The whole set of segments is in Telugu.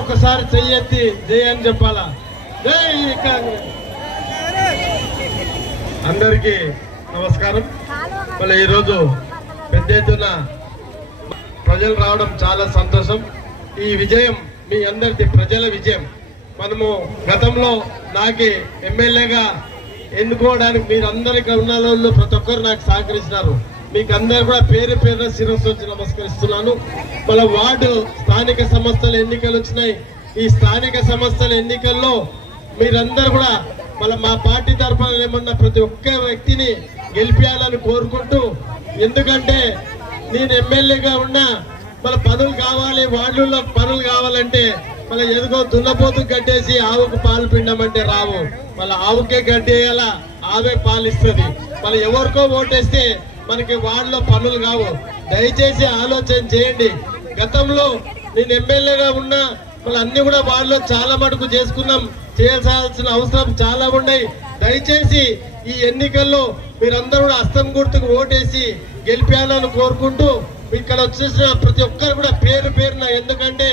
ఒక్కసారి చెయ్యెత్తి జై అని చెప్పాలా? జై కాంగ్రెస్. అందరికీ నమస్కారం. మళ్ళీ ఈరోజు పెద్ద ఎత్తున ప్రజలు రావడం చాలా సంతోషం. ఈ విజయం మీ అందరిది ప్రజల విజయం. మనము గతంలో నాకు ఎమ్మెల్యేగా ఎన్నుకోవడానికి మీరు అందరికీ ఉన్న వాళ్ళు ప్రతి ఒక్కరు నాకు సహకరించినారు. మీకు అందరు కూడా పేరు పేరున శిరస్సు వచ్చి నమస్కరిస్తున్నాను. మన వార్డు స్థానిక సంస్థల ఎన్నికలు వచ్చినాయి. ఈ స్థానిక సంస్థల ఎన్నికల్లో మీరందరూ కూడా మా పార్టీ తరఫున ఏమన్నా ప్రతి ఒక్క వ్యక్తిని గెలిపించాలని కోరుకుంటూ, ఎందుకంటే నేను ఎమ్మెల్యేగా ఉన్నా పనులు కావాలి, వార్డుల్లో పనులు కావాలంటే ఎదుగో దున్నపోతు కట్టేసి ఆవుకు పాలు పిండమంటే రావు. ఆవుకే గడ్డేయాల, ఆవే పాలిస్తుంది. ఎవరికో ఓటేస్తే మనకి వార్డులో పనులు కావు. దయచేసి ఆలోచన చేయండి. గతంలో నేను ఎమ్మెల్యేగా ఉన్నా అన్ని కూడా వార్డులో చాలా మటుకు చేసుకున్నాం. చేయాల్సిన అవసరం చాలా ఉన్నాయి. దయచేసి ఈ ఎన్నికల్లో మీరందరూ కూడా హస్తం గుర్తుకు ఓటేసి గెలిపేయాలని కోరుకుంటూ, ఇక్కడ వచ్చేసిన ప్రతి ఒక్కరు కూడా పేరు పేరున, ఎందుకంటే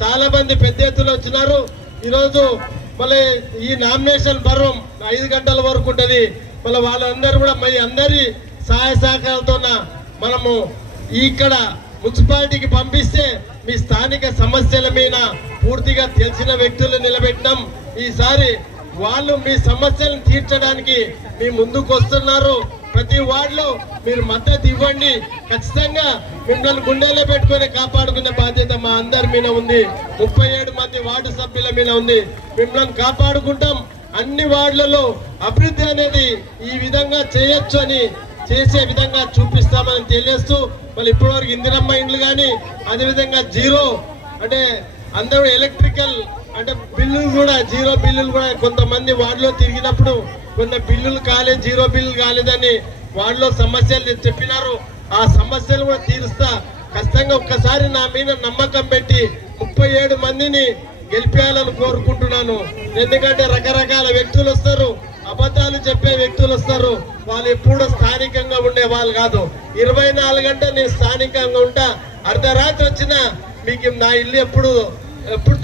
చాలా మంది పెద్ద ఎత్తున వచ్చినారు. ఈరోజు ఈ నామినేషన్ పర్వం 5 గంటల వరకు ఉంటది. వాళ్ళందరూ కూడా మీ అందరి సహాయ సహకారాలతో మనము ఇక్కడ మున్సిపాలిటీకి పంపిస్తే మీ స్థానిక సమస్యల మీద పూర్తిగా తెలిసిన వ్యక్తులు నిలబెట్టినాం. ఈసారి వాళ్ళు మీ సమస్యలను తీర్చడానికి మీ ముందుకు వస్తున్నారు. ప్రతి వార్డులో మీరు మద్దతు ఇవ్వండి. ఖచ్చితంగా మిమ్మల్ని గుండెల్లో పెట్టుకుని కాపాడుకునే బాధ్యత మా అందరి మీద ఉంది. 37 మంది వార్డు సభ్యుల మీద ఉంది. మిమ్మల్ని కాపాడుకుంటాం. అన్ని వార్డులలో అభివృద్ధి అనేది ఈ విధంగా చేయొచ్చు అని చేసే విధంగా చూపిస్తామని తెలియస్తూ, ఇప్పటివరకు ఇందిరమ్మ ఇండ్లు కానీ, అదేవిధంగా జీరో అంటే అందరూ ఎలక్ట్రికల్ అంటే బిల్లులు కూడా, జీరో బిల్లులు కూడా కొంతమంది వార్డులో తిరిగినప్పుడు కొన్ని బిల్లులు కాలేదు, జీరో బిల్లులు కాలేదని వార్డులో సమస్యలు చెప్పినారు. ఆ సమస్యలు కూడా తీరుస్తా. ఖచ్చితంగా ఒక్కసారి నా మీద నమ్మకం పెట్టి 37 మందిని గెలిపేయాలని కోరుకుంటున్నాను. ఎందుకంటే రకరకాల వ్యక్తులు వస్తారు, అబద్ధాలు చెప్పే వ్యక్తులు వస్తారు. వాళ్ళు ఎప్పుడు స్థానికంగా ఉండే వాళ్ళు కాదు. 24 గంటలు నేను స్థానికంగా ఉంటా. అర్ధరాత్రి వచ్చినా మీకు నా ఇల్లు ఎప్పుడు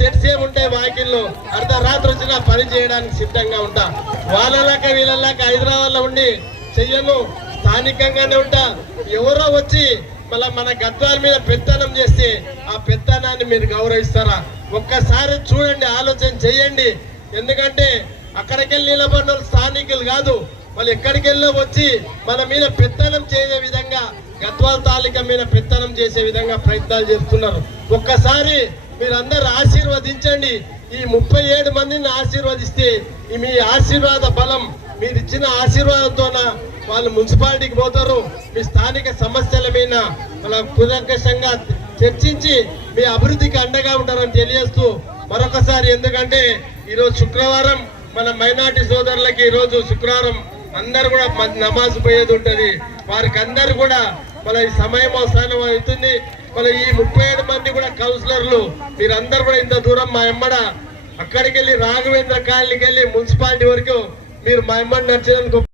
తెరిసే ఉంటాయి. వాకిళ్ళు అర్ధరాత్రి వచ్చినా పని చేయడానికి సిద్ధంగా ఉంటా. వాళ్ళలాగా వీళ్ళలాగా హైదరాబాద్ లో ఉండి చెయ్యను, స్థానికంగానే ఉంటా. ఎవరో వచ్చి మన గద్వాల మీద పెత్తనం చేస్తే ఆ పెత్తనాన్ని మీరు గౌరవిస్తారా? ఒక్కసారి చూడండి, ఆలోచన చెయ్యండి. ఎందుకంటే అక్కడికి వెళ్ళి నిలబడిన స్థానికులు కాదు, ఎక్కడికి వెళ్ళి వచ్చి మన మీద పెత్తనం చేసే విధంగా, గద్వాల తాలూకా మీద పెత్తనం చేసే విధంగా ప్రయత్నాలు చేస్తున్నారు. ఒక్కసారి మీరందరూ ఆశీర్వదించండి. ఈ 37 మందిని ఆశీర్వదిస్తే మీ ఆశీర్వాద బలం, మీరు ఇచ్చిన ఆశీర్వాదంతో వాళ్ళు మున్సిపాలిటీకి పోతారు. మీ స్థానిక సమస్యల మీద కూలంకషంగా చర్చించి మీ అభివృద్ధికి అండగా ఉంటారని తెలియజేస్తూ మరొకసారి, ఎందుకంటే ఈరోజు శుక్రవారం మన మైనార్టీ సోదరులకి, ఈరోజు శుక్రవారం అందరు కూడా నమాజ్ పోయేది ఉంటది. వారికి అందరు కూడా ఈ సమయం అవసరం అవుతుంది. ఈ 37 మంది కూడా కౌన్సిలర్లు మీరందరూ కూడా ఇంత దూరం మా ఎమ్మడ అక్కడికి వెళ్ళి రాఘవేంద్ర కాలనీకి వెళ్ళి మున్సిపాలిటీ వరకు మీరు మా ఎమ్మడి నడిచేందుకు